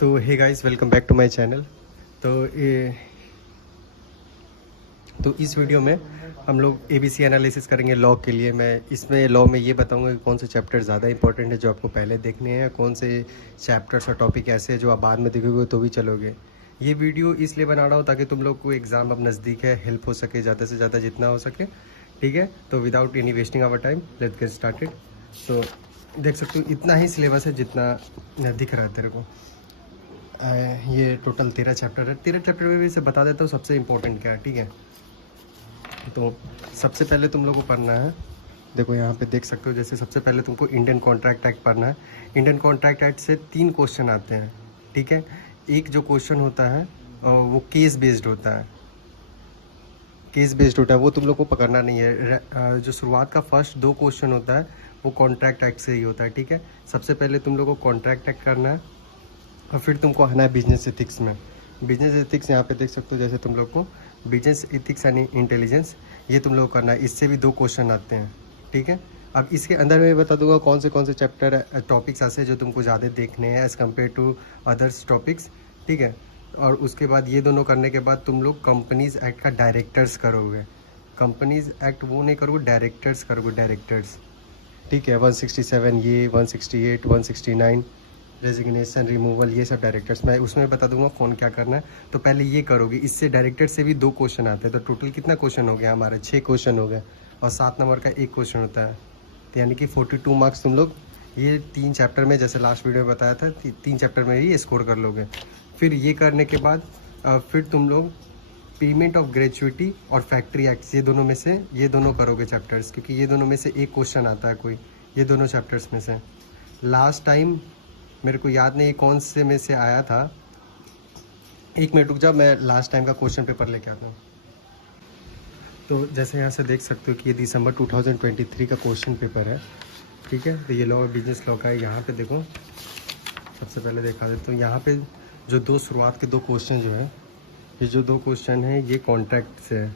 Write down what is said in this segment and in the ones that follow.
तो hey guys, welcome back to my channel. तो इस वीडियो में हम लोग एबीसी एनालिसिस करेंगे लॉ के लिए। मैं इसमें लॉ में ये बताऊंगा कि कौन से चैप्टर ज़्यादा इंपॉर्टेंट है जो आपको पहले देखने हैं, कौन से चैप्टर्स और टॉपिक ऐसे हैं जो आप बाद में देखोगे तो भी चलोगे। ये वीडियो इसलिए बना रहा हूँ ताकि तुम लोग को एग्ज़ाम अब नज़दीक है, हेल्प हो सके ज़्यादा से ज़्यादा जितना हो सके। ठीक है, तो without any wasting our time let's get started. तो देख सकते हो इतना ही सिलेबस है जितना दिख रहा है तेरे को। ये टोटल 13 चैप्टर है। 13 चैप्टर में भी इसे बता देता हूँ सबसे इम्पोर्टेंट क्या है। ठीक है, तो सबसे पहले तुम लोग को पढ़ना है, देखो यहाँ पे देख सकते हो, जैसे सबसे पहले तुमको इंडियन कॉन्ट्रैक्ट एक्ट पढ़ना है। इंडियन कॉन्ट्रैक्ट एक्ट से 3 क्वेश्चन आते हैं। ठीक है, एक जो क्वेश्चन होता है वो केस बेस्ड होता है, वो तुम लोग को पकड़ना नहीं है। जो शुरुआत का फर्स्ट 2 क्वेश्चन होता है वो कॉन्ट्रैक्ट एक्ट से ही होता है। ठीक है, सबसे पहले तुम लोग को कॉन्ट्रैक्ट एक्ट करना है और फिर तुमको आना है बिजनेस एथिक्स में। बिजनेस एथिक्स यहाँ पे देख सकते हो, जैसे तुम लोग को बिजनेस एथिक्स एंड इंटेलिजेंस ये तुम लोग को करना है। इससे भी 2 क्वेश्चन आते हैं। ठीक है, अब इसके अंदर मैं बता दूंगा कौन से चैप्टर टॉपिक्स ऐसे जो तुमको ज़्यादा देखने हैं as compare to others topics. ठीक है, और उसके बाद ये दोनों करने के बाद तुम लोग कंपनीज एक्ट का डायरेक्टर्स करोगे। कंपनीज एक्ट वो नहीं करोगे, डायरेक्टर्स करोगे, डायरेक्टर्स। ठीक है, 167 ये 168 169 रेजिग्नेशन रिमूवल ये सब डायरेक्टर्स मैं उसमें बता दूंगा कौन क्या करना है। तो पहले ये करोगे, इससे डायरेक्टर से भी 2 क्वेश्चन आते हैं। तो टोटल कितना क्वेश्चन हो गया हमारे? 6 क्वेश्चन हो गए और 7 नंबर का 1 क्वेश्चन होता है। तो यानी कि 42 मार्क्स तुम लोग ये 3 चैप्टर में, जैसे लास्ट वीडियो में बताया था, 3 चैप्टर में ही स्कोर कर लोगे। फिर ये करने के बाद फिर तुम लोग पेमेंट ऑफ ग्रेचुइटी और फैक्ट्री एक्ट ये दोनों करोगे चैप्टर्स, क्योंकि ये दोनों में से एक क्वेश्चन आता है कोई, ये दोनों चैप्टर्स में से। लास्ट टाइम मेरे को याद नहीं कौन से में से आया था, 1 मिनट रुक जाओ, मैं लास्ट टाइम का क्वेश्चन पेपर लेके आता हूँ। तो जैसे यहाँ से देख सकते हो कि ये दिसंबर 2023 का क्वेश्चन पेपर है। ठीक है, तो ये लॉ बिजनेस लॉ का है। यहाँ पे देखो, सबसे पहले देखा देते तो यहाँ पे जो शुरुआत के 2 क्वेश्चन जो है, ये जो 2 क्वेश्चन है ये कॉन्ट्रैक्ट से है।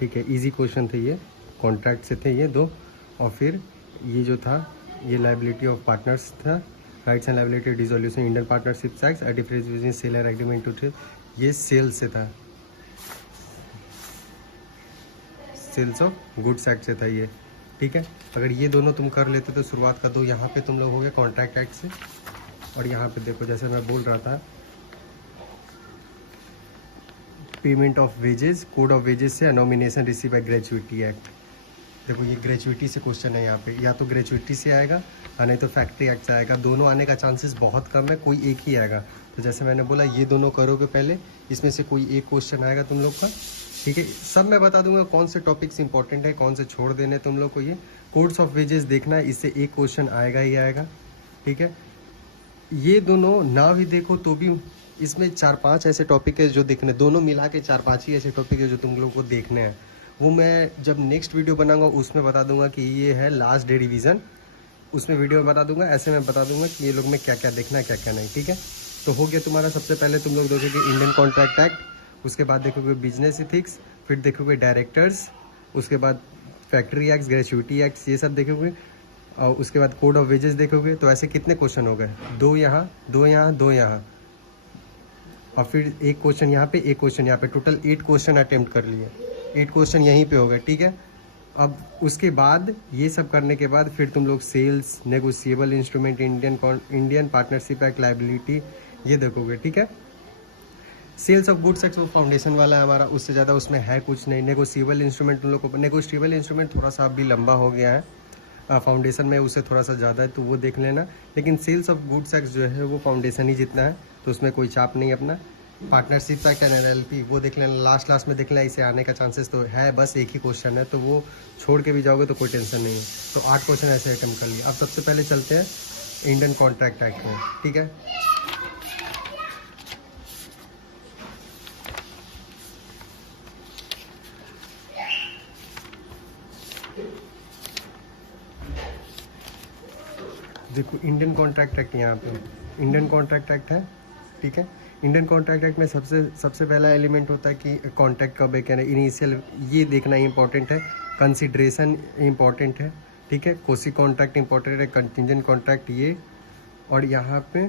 ठीक है, इजी क्वेश्चन थे, ये कॉन्ट्रैक्ट से थे ये 2। और फिर ये जो था ये लाइबिलिटी ऑफ पार्टनर्स था, rights and liability dissolution Indian partnership act at difference between seller agreement two, ये सेल से था, सेल्स ऑफ गुड्स एक्ट से था ये। ठीक है, अगर ये दोनों तुम कर लेते तो शुरुआत का 2 यहाँ पे तुम लोग हो गए कॉन्ट्रैक्ट एक्ट से। और यहाँ पे देखो, जैसे मैं बोल रहा था, payment of wages, code of wages से nomination receive by gratuity act. देखो ये ग्रेचुइटी से क्वेश्चन है यहाँ पे, या तो ग्रेचुइटी से आएगा और नहीं तो फैक्ट्री एक्ट से आएगा। दोनों आने का चांसेस बहुत कम है, कोई एक ही आएगा। तो जैसे मैंने बोला ये दोनों करोगे पहले, इसमें से कोई एक क्वेश्चन आएगा तुम लोग का। ठीक है, सब मैं बता दूंगा कौन से टॉपिक्स इंपॉर्टेंट है, कौन से छोड़ देने तुम लोग को। ये कोड्स ऑफ वेजेस देखना है, इससे एक क्वेश्चन आएगा ही आएगा। ठीक है, ये दोनों ना भी देखो तो भी इसमें 4-5 ऐसे टॉपिक है जो देखने, दोनों मिला के 4-5 ही ऐसे टॉपिक है जो तुम लोग को देखने हैं। वो मैं जब नेक्स्ट वीडियो बनाऊंगा उसमें बता दूंगा कि ये है लास्ट डे रिवीजन, उसमें वीडियो में बता दूंगा। ऐसे मैं बता दूंगा कि ये लोग में क्या क्या देखना है, क्या क्या नहीं। ठीक है, तो हो गया तुम्हारा। सबसे पहले तुम लोग देखोगे इंडियन कॉन्ट्रैक्ट एक्ट, उसके बाद देखोगे बिजनेस इथिक्स, फिर देखोगे डायरेक्टर्स, उसके बाद फैक्ट्री एक्ट, ग्रेचुइटी एक्ट, ये सब देखोगे, और उसके बाद कोड ऑफ वेजेस देखोगे। तो ऐसे कितने क्वेश्चन हो गए? 2 यहाँ, 2 यहाँ, 2 यहाँ, और फिर एक क्वेश्चन यहाँ पे, एक क्वेश्चन यहाँ पे। टोटल 8 क्वेश्चन अटेम्प्ट कर लिए, 8 क्वेश्चन यहीं पे हो गए। ठीक है, अब उसके बाद ये सब करने के बाद फिर तुम लोग sales, negotiable instrument, Indian partnership act, liability, ये देखोगे। ठीक है, सेल्स ऑफ गुड्स एक्ट वो फाउंडेशन वाला है हमारा, उससे ज़्यादा उसमें है कुछ नहीं। नेगोशिएबल इंस्ट्रूमेंट तुम लोग को, नेगोशिएबल इंस्ट्रूमेंट थोड़ा सा अभी लंबा हो गया है, फाउंडेशन में उससे थोड़ा सा ज़्यादा है, तो वो देख लेना। लेकिन सेल्स ऑफ गुड्स एक्ट जो है वो फाउंडेशन ही जितना है, तो उसमें कोई चाप नहीं अपना। पार्टनरशिप एक्ट एंड एलएलपी वो देख लेना, लास्ट में देख लेना, इसे आने का चांसेस तो है, बस एक ही क्वेश्चन है, तो वो छोड़ के भी जाओगे तो कोई टेंशन नहीं है। तो 8 क्वेश्चन ऐसे अटेम्प्ट कर लिए। अब सबसे पहले चलते हैं इंडियन कॉन्ट्रैक्ट एक्ट में। ठीक है, देखो इंडियन कॉन्ट्रैक्ट एक्ट, यहाँ पे इंडियन कॉन्ट्रैक्ट एक्ट है। ठीक है, इंडियन कॉन्ट्रैक्ट एक्ट में सबसे पहला एलिमेंट होता है कि कॉन्ट्रैक्ट कब है, क्या नहीं, इनिशियल ये देखना इंपॉर्टेंट है, कंसिडरेशन इंपॉर्टेंट है। ठीक है, कोसी कॉन्ट्रैक्ट इंपॉर्टेंट है, कंटिजेंट कॉन्ट्रैक्ट ये, और यहाँ पे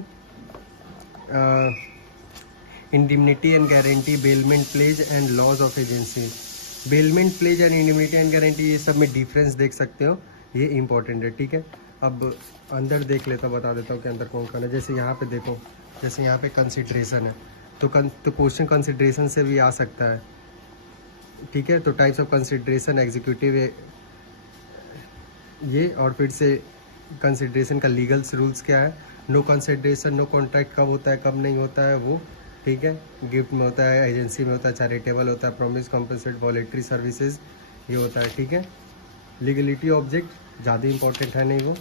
indemnity and guarantee, bailment pledge and laws of agency. Bailment pledge and indemnity and guarantee, ये सब में डिफरेंस देख सकते हो, ये इंपॉर्टेंट है, ठीक है। अब अंदर देख लेता हूँ, बता देता हूँ कि अंदर कौन कौन है। जैसे यहाँ पे देखो, जैसे यहाँ पे कंसिडरेशन है, तो क्वेश्चन कंसिडरेशन से भी आ सकता है, ठीक है। तो टाइप्स ऑफ कंसिडरेशन, एग्जीक्यूटिव ये, और फिर से कंसिडरेशन का लीगल रूल्स क्या है, नो कंसिडरेशन, नो कॉन्ट्रैक्ट कब होता है कब नहीं होता है वो, ठीक है। गिफ्ट में होता है, एजेंसी में होता है, चैरिटेबल होता है, प्रॉमिस, कॉम्पनसेट, वॉलेटरी सर्विसेज ये होता है, ठीक है। लीगलिटी ऑब्जेक्ट ज़्यादा इंपॉर्टेंट है नहीं वो।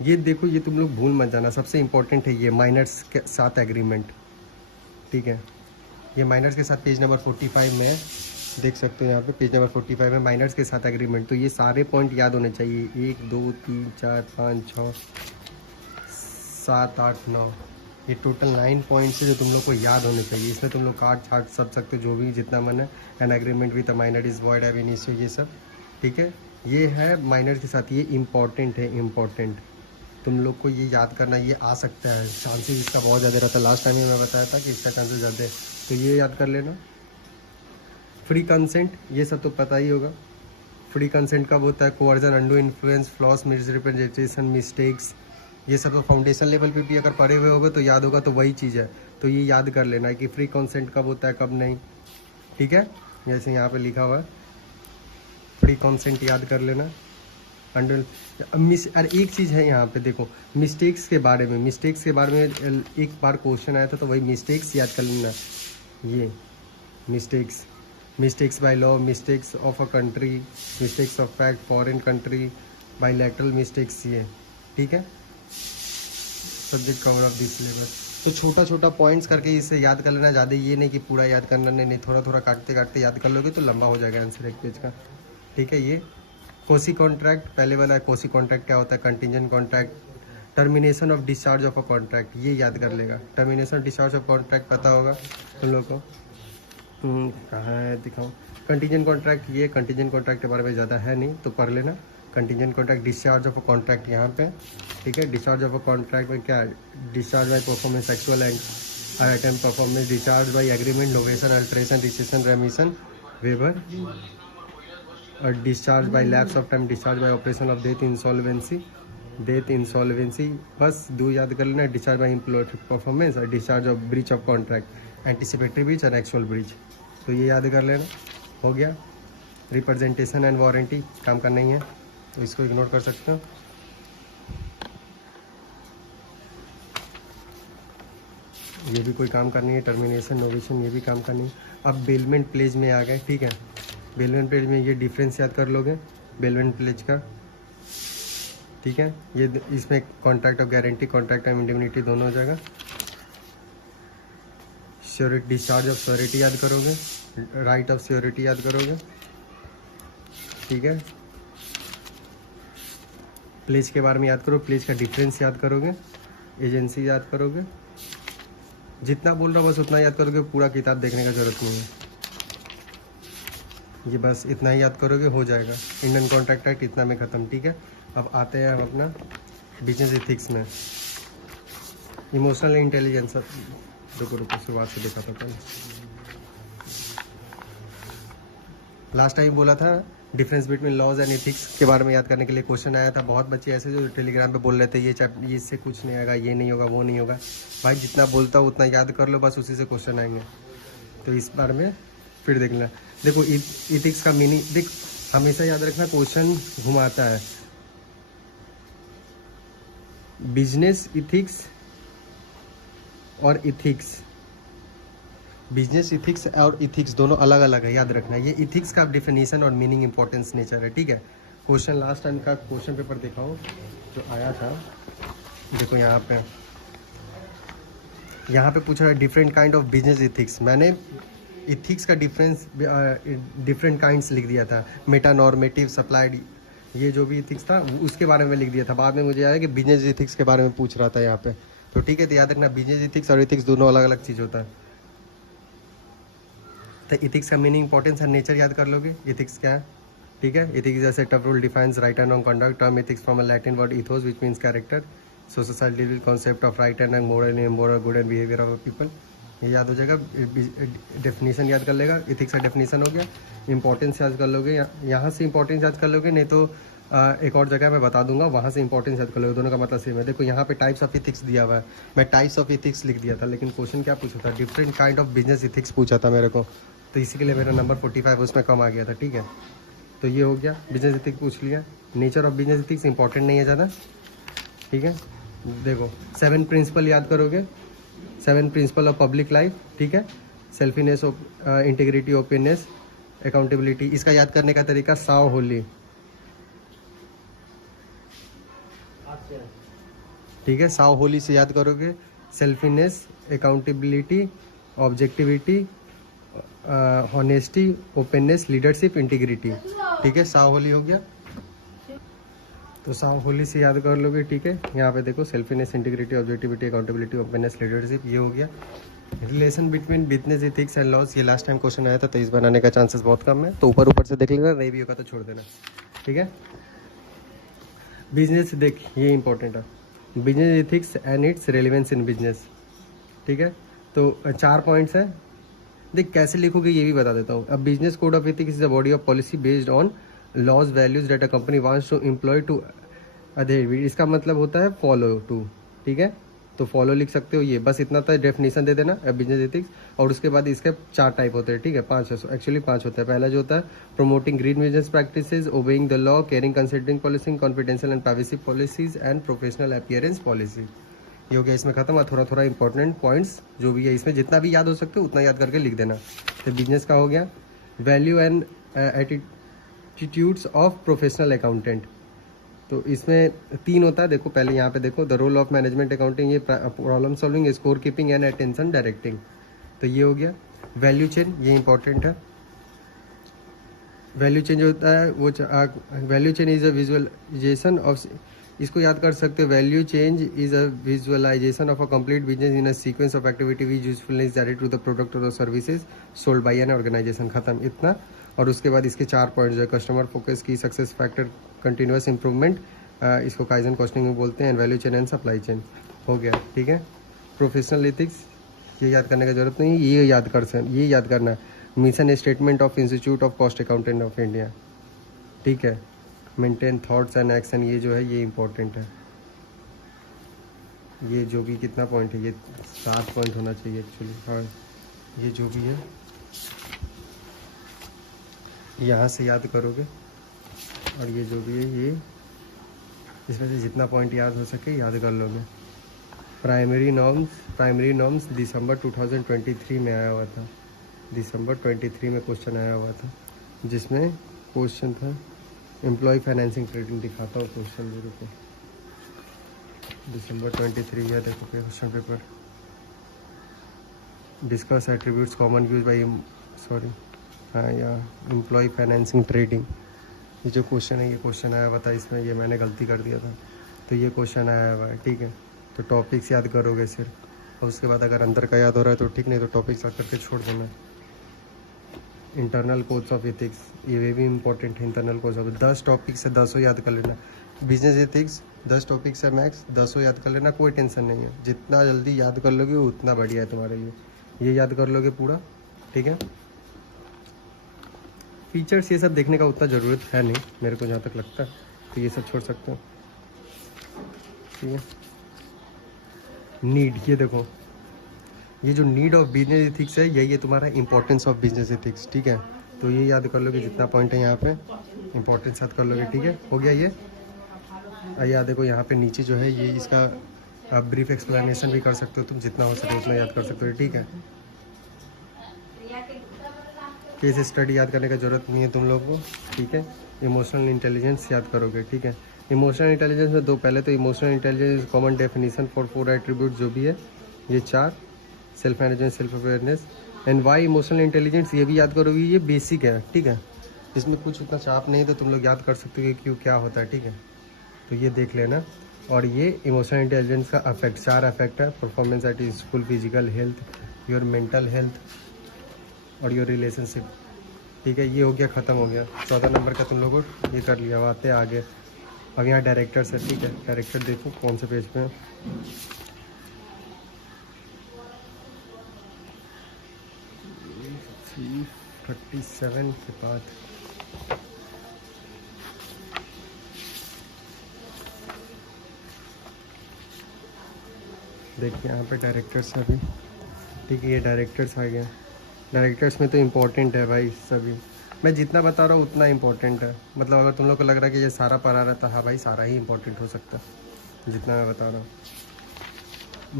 ये देखो, ये तुम लोग भूल मत जाना, सबसे इंपॉर्टेंट है ये माइनर्स के साथ एग्रीमेंट, ठीक है। ये माइनर्स के साथ पेज नंबर 45 में है, देख सकते हो यहाँ पे पेज नंबर 45 है, माइनर्स के साथ एग्रीमेंट। तो ये सारे पॉइंट याद होने चाहिए, 1 2 3 4 5 6 7 8 9, ये टोटल 9 पॉइंट्स है जो तुम लोग को याद होने चाहिए। इसमें तुम लोग काट छाट सब सकते हो जो भी जितना मन है। An agreement with a minor is void एब इनिशियो, ये सब, ठीक है। ये है माइनर के साथ, ये इम्पॉर्टेंट है, इम्पॉर्टेंट तुम लोग को ये याद करना, ये आ सकता है, चांसेस इसका बहुत ज़्यादा रहता है। लास्ट टाइम में मैं बताया था कि इसका चांसेस ज़्यादा है, तो ये याद कर लेना। फ्री कंसेंट, ये सब तो पता ही होगा। फ्री कंसेंट कब होता है, coercion, undue influence, floss, misrepresentation, mistakes, ये सब तो फाउंडेशन लेवल पे भी अगर पढ़े हुए होगे तो याद होगा, तो वही चीज़ है। तो ये याद कर लेना है कि फ्री कंसेंट कब होता है कब नहीं, ठीक है। जैसे यहाँ पे लिखा हुआ है, फ्री कंसेंट याद कर लेना। अंडर अरे एक चीज़ है यहाँ पे देखो, मिस्टेक्स के बारे में, मिस्टेक्स के बारे में एक बार क्वेश्चन आया था, तो वही मिस्टेक्स याद कर लेना। ये mistakes, mistakes by law, mistakes of a country, mistakes of fact, foreign country, bilateral mistakes, ये ठीक है। Subject cover of this syllabus, तो छोटा छोटा पॉइंट्स करके इसे याद कर लेना, ज़्यादा ये नहीं कि पूरा याद करना, नहीं, थोड़ा थोड़ा काटते काटते याद कर लोगे तो लंबा हो जाएगा आंसर एक पेज का, ठीक है। ये कोसी कॉन्ट्रैक्ट, पहले वाला कोसी कॉन्ट्रैक्ट क्या होता है, contingent contract, termination of discharge of a contract, ये याद कर लेगा। टर्मिनेशन डिस्चार्ज ऑफ कॉन्ट्रैक्ट पता होगा तुम लोग को, कहाँ है दिखाऊँ। कंटिजेंट कॉन्ट्रैक्ट, ये कंटिजेंट कॉन्ट्रैक्ट के बारे में ज़्यादा है नहीं, तो कर लेना। Contingent contract, discharge of a contract यहाँ पे, ठीक है। डिस्चार्ज ऑफ अ कॉन्ट्रैक्ट में क्या है, discharge by performance, actual and item performance, discharge by agreement, novation, alteration, rescission, remission, waiver, और discharge by lapse of time, discharge by operation of death, insolvency, death insolvency, बस दो याद कर लेना। Discharge by employ performance और discharge of breach of contract, anticipatory breach और actual breach, तो ये याद कर लेना, हो गया। रिप्रेजेंटेशन एंड वारंटी काम करना ही है, तो इसको इग्नोर कर सकते हो। ये भी कोई काम करनी है, टर्मिनेशन, नोवेशन, ये भी काम करनी है। अब बेलमेंट प्लेज में आ गए, ठीक है। बेलमेंट प्लेज में ये डिफरेंस याद कर लोगे बेलमेंट प्लेज का, ठीक है। ये इसमें contract of guarantee, contract of indemnity दोनों हो जाएगा। श्योरिटी, डिस्चार्ज ऑफ श्योरिटी याद करोगे, राइट ऑफ श्योरिटी याद करोगे, ठीक है। प्लेज के बारे में याद करो, प्लेज का डिफरेंस याद करोगे, एजेंसी याद करोगे। जितना बोल रहा हूँ बस उतना याद करोगे, पूरा किताब देखने का जरूरत नहीं है, ये बस इतना ही याद करोगे हो जाएगा। इंडियन कॉन्ट्रैक्ट एक्ट इतना में ख़त्म, ठीक है। अब आते हैं हम अपना बिजनेस एथिक्स में। इमोशनल इंटेलिजेंस, रुको शुरुआत से देखा था पहले। लास्ट टाइम बोला था difference between laws and ethics के बारे में याद करने के लिए क्वेश्चन आया था। बहुत बच्चे ऐसे जो टेलीग्राम पे बोल रहे थे ये इससे कुछ नहीं आएगा, ये नहीं होगा, वो नहीं होगा। भाई जितना बोलता हूँ उतना याद कर लो, बस उसी से क्वेश्चन आएंगे। तो इस बारे में फिर देखना। देखो एथिक्स का मीनिंग देख, हमेशा याद रखना क्वेश्चन घुमाता है। बिजनेस इथिक्स और इथिक्स, बिजनेस इथिक्स और इथिक्स दोनों अलग अलग है, याद रखना। ये इथिक्स का डेफिनेशन और मीनिंग इंपॉर्टेंस नेचर है, ठीक है। क्वेश्चन लास्ट टाइम का क्वेश्चन पेपर दिखाओ जो आया था, देखो यहाँ पे पूछा है different kind of business ethics. मैंने इथिक्स का डिफरेंट काइंड्स लिख दिया था, मेटा नॉर्मेटिव, सप्लाइड, ये जो भी इथिक्स था उसके बारे में लिख दिया था। बाद में मुझे आया कि बिजनेस इथिक्स के बारे में पूछ रहा था यहाँ पे, तो ठीक है। तो याद रखना बिजनेस इथिक्स और इथिक्स दोनों अलग अलग चीज़ होता है। तो इथिक्स का मीनिंग, इंपॉर्टेंस और नेचर याद कर लोगे। इथिक्स क्या है, ठीक है। Ethics is a set of rule defines right and wrong conduct. Term ethics from a Latin word ethos which means character. Society concept of right and moral immoral good and behaviour of people, ये याद हो जाएगा। Definition याद कर लेगा, ethics का definition हो गया। इंपॉर्टेंस याद कर लोगे, यहाँ से इंपॉर्टेंस याद कर लोगे, नहीं तो एक और जगह मैं बता दूंगा, वहाँ से इंपॉर्टेंस याद कर लोगे। दोनों का मतलब सेम है। देखो यहाँ पे टाइप्स ऑफ इथिक्स दिया हुआ है, मैं टाइप्स ऑफ इथिक्स लिख दिया था, लेकिन क्वेश्चन क्या पूछा था, different kind of business ethics पूछा था मेरे को, तो इसी के लिए मेरा नंबर 45 उसमें कम आ गया था। ठीक है, तो ये हो गया, बिजनेस इथिक्स पूछ लिया। Nature of business ethics important नहीं है ज़्यादा। ठीक है, देखो 7 प्रिंसिपल याद करोगे, 7 प्रिंसिपल ऑफ पब्लिक लाइफ। ठीक है, सेल्फिनेस, इंटीग्रिटी, ओपननेस, अकाउंटेबिलिटी। इसका याद करने का तरीका साव होली। ठीक है, साव होली से याद करोगे, selflessness, accountability, objectivity, honesty, openness, leadership, integrity. ठीक है, साव होली हो गया, तो साव होली से याद कर लोगे। ठीक है, यहाँ पे देखो selflessness, integrity, objectivity, accountability, openness, leadership, ये हो गया। Relation between business ethics and laws, ये लास्ट टाइम क्वेश्चन आया था, तो इस बार आने का चांसेस बहुत कम है, तो ऊपर से देख लेना, नहीं भी होगा तो छोड़ देना। ठीक है, बिजनेस देख, ये इंपॉर्टेंट है, business ethics and its relevance in business. ठीक है, तो 4 पॉइंट्स हैं, देख कैसे लिखोगे ये भी बता देता हूँ। अब business code of ethics is a body of policy based on laws values that a company wants to employ to adhere. इसका मतलब होता है फॉलो टू। ठीक है, तो फॉलो लिख सकते हो, ये बस इतना था, डेफिनेशन दे देना बिजनेस एथिक्स, और उसके बाद इसके 4 टाइप होते हैं। ठीक है, 5 एक्चुअली 5 होता है। पहला जो होता है promoting green business practices, obeying the law, caring considering policy, confidential and privacy policies and professional appearance policy. ये हो गया इसमें खत्म। और थोड़ा इंपॉर्टेंट पॉइंट्स जो भी है इसमें, जितना भी याद हो सकते हो उतना याद करके लिख देना। तो बिजनेस का हो गया, value and attitudes of professional accountant, तो इसमें 3 होता है। देखो पहले यहाँ पे देखो, the role of management accounting, ये problem solving, score keeping and attention directing, तो ये हो गया। वैल्यू चेन, ये इंपॉर्टेंट है। वैल्यू चेन जो होता है वो value chain is a visualisation of, इसको याद कर सकते हो, value change is a visualisation of a complete business in a sequence of activity which usefulness added to the product और services sold by an organisation. खत्म इतना। और उसके बाद इसके 4 पॉइंट जो है, कस्टमर फोकस की सक्सेस फैक्टर, कंटिन्यूस इंप्रूवमेंट, इसको काइजन कॉस्टिंग में बोलते हैं, value chain and supply chain हो गया। ठीक है, प्रोफेशनल एथिक्स ये याद करने की जरूरत नहीं, ये याद करना है, mission statement of institute of cost accountant of India. ठीक है, मेंटेन थॉट्स एंड एक्शन, ये जो है ये इंपॉर्टेंट है। ये जो भी कितना पॉइंट है, ये 7 पॉइंट होना चाहिए एक्चुअली। हाँ, ये जो भी है यहाँ से याद करोगे, और ये जो भी है ये इसमें से जितना पॉइंट याद हो सके याद कर लोगे। प्राइमरी नॉर्म्स दिसंबर 2023 में आया हुआ था, दिसंबर 23 में क्वेश्चन आया हुआ था, जिसमें क्वेश्चन था एम्प्लॉय फाइनेंसिंग ट्रेडिंग। दिखाता हूँ क्वेश्चन मेरे को, दिसंबर 23 है, देखो question paper. Discuss attributes common use by, sorry हाँ या एम्प्लॉय फाइनेंसिंग ट्रेडिंग, ये जो क्वेश्चन है ये क्वेश्चन आया हुआ था, इसमें ये मैंने गलती कर दिया था, तो ये क्वेश्चन आया हुआ है। ठीक है, तो टॉपिक्स याद करोगे सिर्फ, और उसके बाद अगर अंदर का याद हो रहा है तो ठीक, नहीं तो टॉपिक्स याद करके छोड़ देना। इंटरनल कोड्स ऑफ एथिक्स, ये भी इंपॉर्टेंट है। इंटरनल कोड्स ऑफ 10 टॉपिक्स से 10 याद कर लेना। बिजनेस एथिक्स 10 टॉपिक्स है मैक्स, 10 याद कर लेना, कोई टेंशन नहीं है। जितना जल्दी याद कर लोगे उतना बढ़िया है तुम्हारे लिए। ये याद कर लोगे पूरा। ठीक है, फीचर्स ये सब देखने का उतना ज़रूरत है नहीं मेरे को जहाँ तक लगता है, तो ये सब छोड़ सकते हो। ठीक है, नीड, ये देखो, ये जो नीड ऑफ बिजनेस एथिक्स है यही है तुम्हारा इंपॉर्टेंस ऑफ बिजनेस एथिक्स। ठीक है, तो ये याद कर लोगे, जितना पॉइंट है यहाँ पे इंपॉर्टेंस याद कर लोगे। ठीक है, हो गया ये। याद देखो यहाँ पे नीचे जो है ये इसका ब्रीफ एक्सप्लेनेशन भी कर सकते हो तुम, जितना हो सके उतना याद कर सकते हो। ठीक है, केस स्टडी याद करने का ज़रूरत नहीं है तुम लोगों को। ठीक है, इमोशनल इंटेलिजेंस याद करोगे। ठीक है, इमोशनल इंटेलिजेंस में 2 पहले तो emotional intelligence common definition for 4 attribute जो भी है ये 4, self management, self awareness and why emotional intelligence, ये भी याद करोगे, ये बेसिक है। ठीक है, इसमें कुछ उतना चाप नहीं, तो तुम लोग याद कर सकते हो कि क्यों क्या होता है। ठीक है, तो ये देख लेना। और ये इमोशनल इंटेलिजेंस का अफेक्ट, 4 अफेक्ट है, performance at school, physical health, your mental health और योर रिलेशनशिप। ठीक है, ये हो गया, ख़त्म हो गया। 14 नंबर का तुम लोगों ये कर लिया। अब आते हैं आगे, अब यहाँ डायरेक्टर्स है, ठीक है। डायरेक्टर देखो कौन से पेज पे है। थ्री 37 के बाद देखिए यहाँ पे डायरेक्टर्स है अभी, ठीक है। ये डायरेक्टर्स आ गया। डायरेक्टर्स में तो इम्पोर्टेंट है भाई सभी, मैं जितना बता रहा हूँ उतना इम्पोर्टेंट है। मतलब अगर तुम लोग को लग रहा है कि ये सारा पढ़ा रहा था, हाँ भाई सारा ही इम्पोर्टेंट हो सकता है जितना मैं बता रहा हूँ।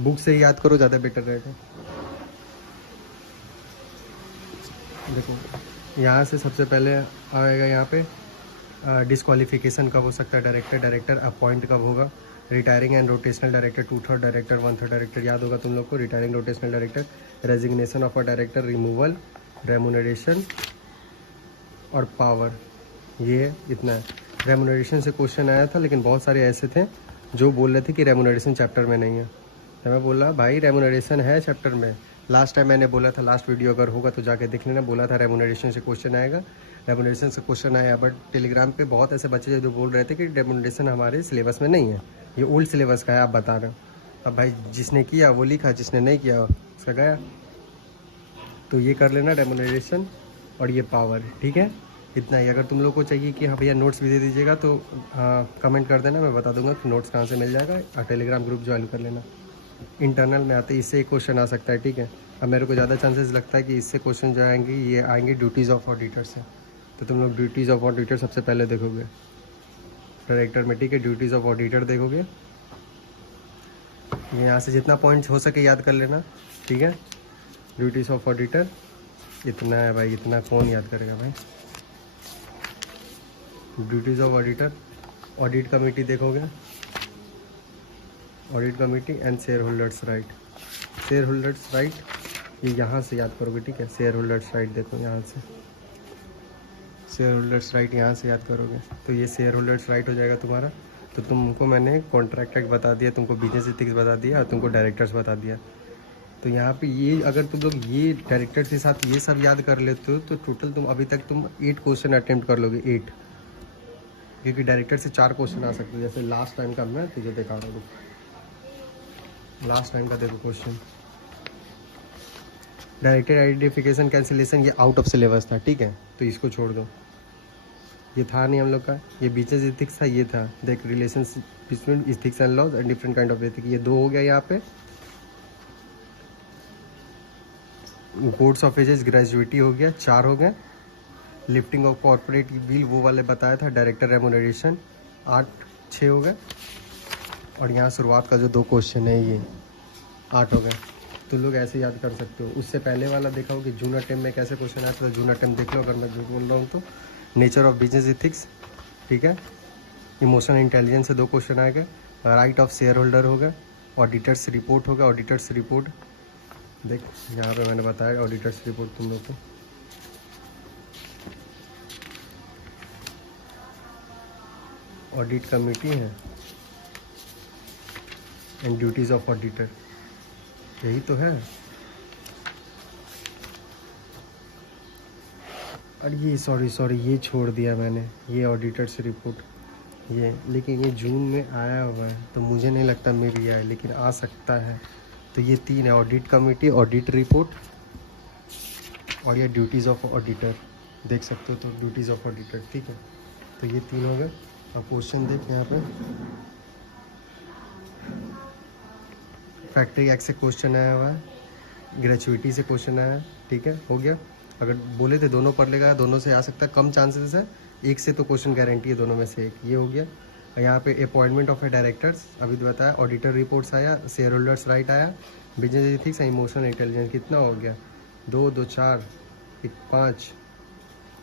बुक से ही याद करो, ज़्यादा बेटर रहेगा। देखो यहाँ से सबसे पहले आएगा यहाँ पे डिस्क्वालिफिकेशन कब हो सकता है डायरेक्टर, डायरेक्टर अपॉइंट कब होगा, retiring and rotational director, 2/3 director, 1/3 director, याद होगा तुम लोग को। Retiring rotational director, resignation of a director, removal, remuneration और पावर, ये इतना है। रेमुनरेशन से क्वेश्चन आया था, लेकिन बहुत सारे ऐसे थे जो बोल रहे थे कि रेमुनरेशन चैप्टर में नहीं है। तो मैं बोला भाई रेमुनरेशन है चैप्टर में। लास्ट टाइम मैंने बोला था, लास्ट वीडियो अगर होगा तो जाके देख लेना, बोला था रेमुनरेशन से क्वेश्चन आएगा। रेमुनरेशन से क्वेश्चन आया, बट टेलीग्राम पे बहुत ऐसे बच्चे जो बोल रहे थे कि रेमुनरेशन हमारे सिलेबस में नहीं है, ये ओल्ड सिलेबस का है, आप बता रहे हो। अब भाई जिसने किया वो लिखा, जिसने नहीं किया उसका गया। तो ये कर लेना रेमुनरेशन और ये पावर, ठीक है। इतना ही। अगर तुम लोग को चाहिए कि हाँ भैया नोट्स भी दे दीजिएगा तो कमेंट कर देना, मैं बता दूंगा कि नोट्स कहाँ से मिल जाएगा, और टेलीग्राम ग्रुप ज्वाइन कर लेना। इंटरनल में आते इससे एक क्वेश्चन आ सकता है, ठीक है। अब मेरे को ज़्यादा चांसेस लगता है कि इससे क्वेश्चन जो आएंगे ये आएंगे ड्यूटीज़ ऑफ ऑडिटर से। तो तुम लोग ड्यूटीज़ ऑफ ऑडिटर सबसे पहले देखोगे डायरेक्टर में, ठीक है। ड्यूटीज़ ऑफ ऑडिटर देखोगे, यहाँ से जितना पॉइंट्स हो सके याद कर लेना, ठीक है। ड्यूटीज़ ऑफ ऑडिटर इतना है भाई, इतना कौन याद करेगा भाई। Duties of auditor, audit committee देखोगे, audit committee and shareholders right. Shareholders right ये यहाँ से याद करोगे, ठीक है। शेयर होल्डर्स राइट देखो यहाँ से, शेयर होल्डर्स राइट यहाँ से याद करोगे तो ये शेयर होल्डर्स राइट हो जाएगा तुम्हारा। तो तुमको मैंने कॉन्ट्रैक्ट एक्ट बता दिया, तुमको बिजनेस एथिक्स बता दिया और तुमको डायरेक्टर्स बता दिया। तो यहाँ पे ये अगर तुम लोग ये डायरेक्टर्स के साथ ये सब याद कर लेते हो तो टोटल तुम अभी तक तुम 8 क्वेश्चन अटेम्प्ट कर लोगे, 8। क्योंकि डायरेक्टर से 4 क्वेश्चन आ सकते हैं। जैसे लास्ट टाइम का मैं तुझे दिखा रहा हूँ, लास्ट टाइम का देखो क्वेश्चन। डायरेक्टर आइडेंटिफिकेशन कैंसिलेशन ये आउट ऑफ सिलेबस था, ठीक है। तो इसको छोड़ दो, ये था नहीं हम लोग का। ये बिजनेस एथिक्स था, ये था। देख relations between ethics and laws and different kind of ethics, ये 2 हो गया यहाँ पे। कोड्स ऑफ एजेस ग्रेजुएटी हो गया, 4 हो गए। लिफ्टिंग ऑफ कॉर्पोरेट बिल वो वाले बताया था। डायरेक्टर रेमुनरेशन 6 हो गए। और यहाँ शुरुआत का जो 2 क्वेश्चन है ये 8 हो गए। तो लोग ऐसे याद कर सकते हो। उससे पहले वाला देखा हो कि जून अटेम्प्ट में कैसे क्वेश्चन आया था, जून अटेम्प्ट देख लो अगर मैं झूठ बोल रहा हूँ तो। नेचर ऑफ बिजनेस एथिक्स, ठीक है। इमोशनल इंटेलिजेंस से 2 क्वेश्चन आ गए। राइट ऑफ शेयर होल्डर हो गए। ऑडिटर्स रिपोर्ट होगा, ऑडिटर्स रिपोर्ट देख यहाँ पे मैंने बताया ऑडिटर्स रिपोर्ट तुम लोग को। ऑडिट कमेटी है एंड ड्यूटीज ऑफ ऑडिटर, यही तो है। अरे ये सॉरी ये छोड़ दिया मैंने, ये ऑडिटर्स रिपोर्ट ये, लेकिन ये जून में आया हुआ है तो मुझे नहीं लगता मे भी आए, लेकिन आ सकता है। तो ये 3 है, ऑडिट कमेटी, ऑडिट रिपोर्ट और ये ड्यूटीज़ ऑफ ऑडिटर। देख सकते हो तो ड्यूटीज़ ऑफ ऑडिटर, ठीक है। तो ये 3 हो गए। अब क्वेश्चन देख यहाँ पे फैक्ट्री एक्ट से क्वेश्चन आया हुआ है, ग्रेचुइटी से क्वेश्चन आया है, ठीक है। हो गया। अगर बोले थे दोनों पढ़ लेगा, दोनों से आ सकता है, कम चांसेस है, एक से तो क्वेश्चन गारंटी है, दोनों में से एक। ये हो गया। यहाँ पे अपॉइंटमेंट ऑफ ए डायरेक्टर्स अभी तो बताया, ऑडिटर रिपोर्ट्स आया, शेयर होल्डर्स राइट आया, बिजनेस एथिक्स, इमोशनल इंटेलिजेंस। कितना हो गया? 2 2 4 1 5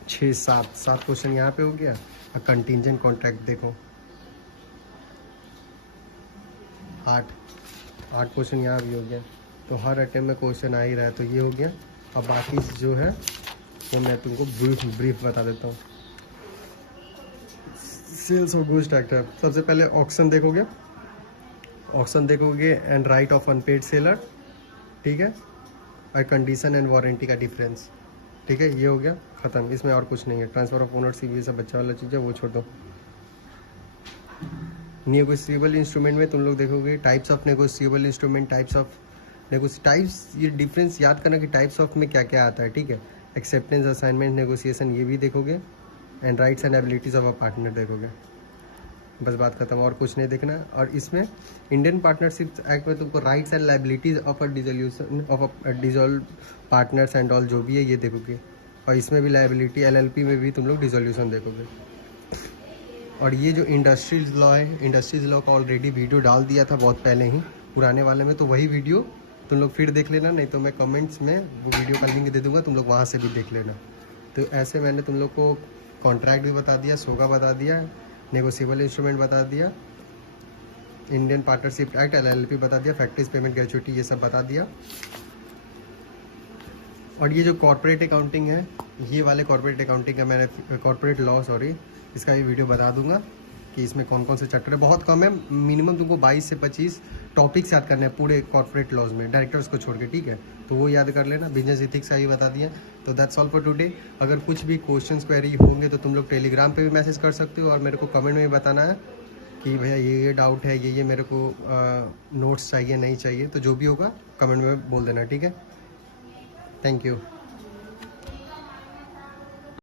6 7 क्वेश्चन यहाँ पे हो गया। और कंटिजेंट कॉन्ट्रैक्ट देखो 8 क्वेश्चन यहाँ भी हो गया। तो हर अटेम्प्ट में क्वेश्चन आ ही रहा है, तो ये हो गया। अब बाकी जो है वो मैं तुमको ब्रीफ बता देता हूँ। सेल्स ऑफ गुड्स टैक्स है। सबसे पहले ऑक्शन देखोगे, and right of unpaired seller, ठीक है। और कंडीशन एंड वारंटी का डिफरेंस, ठीक है। ये हो गया ख़त्म, इसमें और कुछ नहीं है। ट्रांसफ़र ऑफ ओनरशिप ये सब बच्चा वाला चीज़ है, वो छोड़ दो। नेगोशिएबल इंस्ट्रूमेंट में तुम लोग देखोगे types of negotiable instrument, types, ये डिफरेंस याद करना कि टाइप्स ऑफ में क्या क्या आता है, ठीक है। एक्सेप्टेंस, असाइनमेंट, नेगोशिएशन, ये भी देखोगे। And rights and abilities of a partner देखोगे। बस बात खत्म, और कुछ नहीं देखना। और इसमें इंडियन पार्टनरशिप एक्ट में तुमको rights and liabilities of a dissolution of a dissolve partners and all जो भी है ये देखोगे। और इसमें भी लाइबिलिटी, एलएलपी में भी तुम लोग डिसोल्यूशन देखोगे। और ये जो इंडस्ट्रीज लॉ है, इंडस्ट्रीज लॉ का ऑलरेडी वीडियो डाल दिया था बहुत पहले ही पुराने वाले में, तो वही वीडियो तुम लोग फिर देख लेना, नहीं तो मैं कमेंट्स में वो वीडियो का लिंक दे दूंगा, तुम लोग वहाँ से भी देख लेना। तो ऐसे मैंने तुम लोग को कॉन्ट्रैक्ट भी बता दिया, सोगा बता दिया, नेगोशिएबल इंस्ट्रूमेंट बता दिया, इंडियन पार्टनरशिप एक्ट, एलएलपी बता दिया, फैक्टरीज पेमेंट ग्रेच्युटी ये सब बता दिया। और ये जो कॉर्पोरेट अकाउंटिंग है, ये वाले कॉर्पोरेट अकाउंटिंग का मैंने कॉर्पोरेट लॉ इसका भी वीडियो बता दूंगा कि इसमें कौन कौन से चैप्टर है। बहुत कम है, मिनिमम तुमको 22 से 25 टॉपिक्स याद करने हैं पूरे कॉर्पोरेट लॉज में, डायरेक्टर्स को छोड़ के, ठीक है। तो वो याद कर लेना। बिजनेस एथिक्स का भी बता दिया। तो दैट्स ऑल फॉर टुडे। अगर कुछ भी क्वेश्चंस क्वेरी होंगे तो तुम लोग टेलीग्राम पे भी मैसेज कर सकते हो, और मेरे को कमेंट में भी बताना है कि भैया ये डाउट है, ये मेरे को नोट्स चाहिए नहीं चाहिए, तो जो भी होगा कमेंट में बोल देना, ठीक है। Thank you.